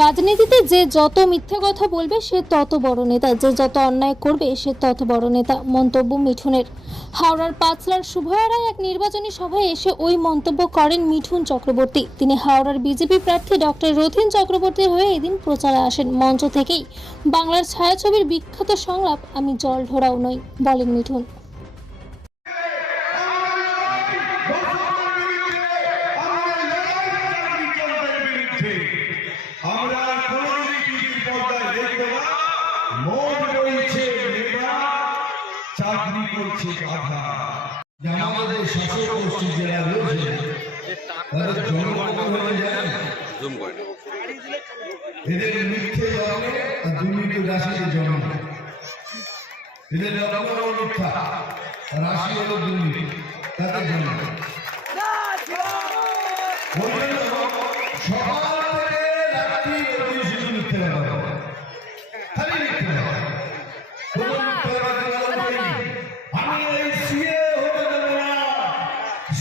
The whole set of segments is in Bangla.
রাজনীতিতে যে যত মিথ্যে কথা বলবে, সে তত বড় নেতা। যে যত অন্যায় করবে, সে তত বড় নেতা। মন্তব্য মিঠুনের। হাওড়ার পাঁচলার শুভয়ারায় এক নির্বাচনী সভায় এসে ওই মন্তব্য করেন মিঠুন চক্রবর্তী। তিনি হাওড়ার বিজেপি প্রার্থী ডক্টর রথিন চক্রবর্তীর হয়ে এদিন প্রচারে আসেন মঞ্চ থেকেই। বাংলার ছায়াছবির বিখ্যাত সংলাপ, আমি জল ঢোড়াও নই বলেন মিঠুন। করছে কথা। যে আমাদের শাসক গোষ্ঠী যারা রয়েছে তাদের জনগণ হয়ে যায় এদের মিথ্যে জন্মে আর দুর্নীতি রাশিতে জন্ম এদের জন্ম মিথ্যা রাশি হলো দুর্নীতি তাদের জন্ম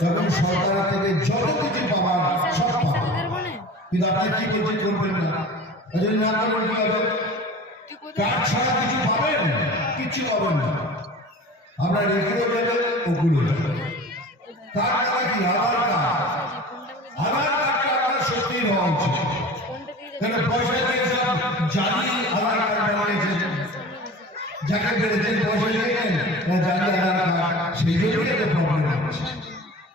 তখন সরকার থেকে যত কিছু পাবার সব কিন্তু আপনি কি কিছু করবেন না? ওই জন্য আপনার কি ছাড়া কিছু পাবেন? কিচ্ছু পাবেন না। আপনার রেখেও যাবে। ওগুলো কার্ড টাকা কি? আধার কার্ড। আধার কার্ডটা আপনার সত্যি হওয়া উচিত। কেন? পয়সা দিয়ে যাকে পেরেছেন, পয়সা ও জালি আধার কার্ড। সেই হচ্ছে।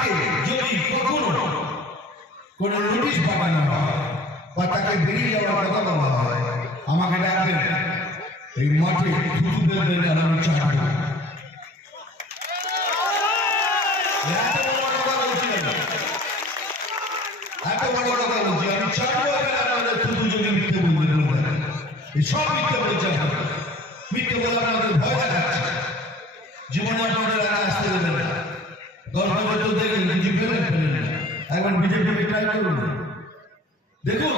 তাকে যদি কখনো কোনো নোটিশ পাঠানো হয় বা তাকে বেরিয়ে যাওয়ার কথা বলা হয়, আমাকে ডাকবেন। এই মাঠে থুতু ফেলবেন আর আমি এত বড় কথা বলছি আমি। আপনাদের থুতু যদি মিথ্যে বলবেন সব মিথ্যে বলছে মিথ্যে বলে আপনাদের ভয় দেখাচ্ছে। জীবনে আসতে দেবেন না দশ বছর তো দেখেন কিছু পেলেন পেলেন না এখন বিজেপি ট্রাই করুন। দেখুন,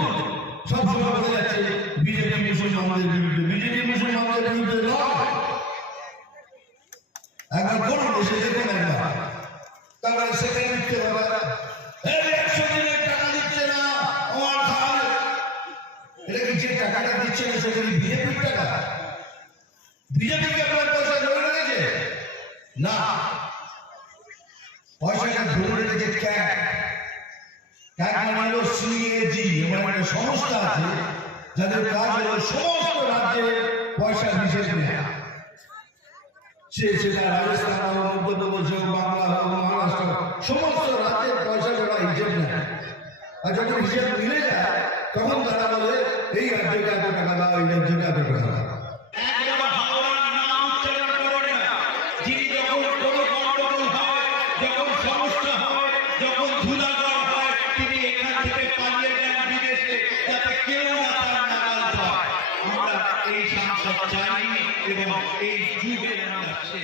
সব সময় বলে যাচ্ছে, বিজেপি মুসলমানদের বিরুদ্ধে। বিজেপি মুসলমানদের বিরুদ্ধে নয়। একবার কোন দেশে দেখুন একবার। তারপরে সেখানে লিখতে এই একশো দিনের টাকা দিচ্ছে না, আমার খাল এটা কি যে টাকাটা দিচ্ছে না কি বিজেপির টাকা? বিজেপি কি আপনার পয়সা ধরে রেখেছে না। পয়সাটা ধরে রেখেছে ক্যাট মানে হলো সিএজি এমন একটা সংস্থা আছে যাদের কাজ হলো সমস্ত রাজ্যে পয়সা হিসেব নেওয়া সে সেটা রাজস্থান হোক মধ্যপ্রদেশ হোক বাংলা হোক মহারাষ্ট্র সমস্ত রাজ্যের পয়সা ওরা হিসেব নেয়। আর যখন হিসেব মিলে যায় তখন তারা বলে এই রাজ্যকে এত টাকা দাও এই রাজ্যকে এত টাকা দাও। যখন সমস্যা হয় যখন ধুলাগড় হয় তিনি এখান থেকে পালিয়ে যান বিদেশে যাতে কেউ না তার নাগাল পায় আমরা এই সাংসদ চাইনি এবং এই যুগে আমরা সে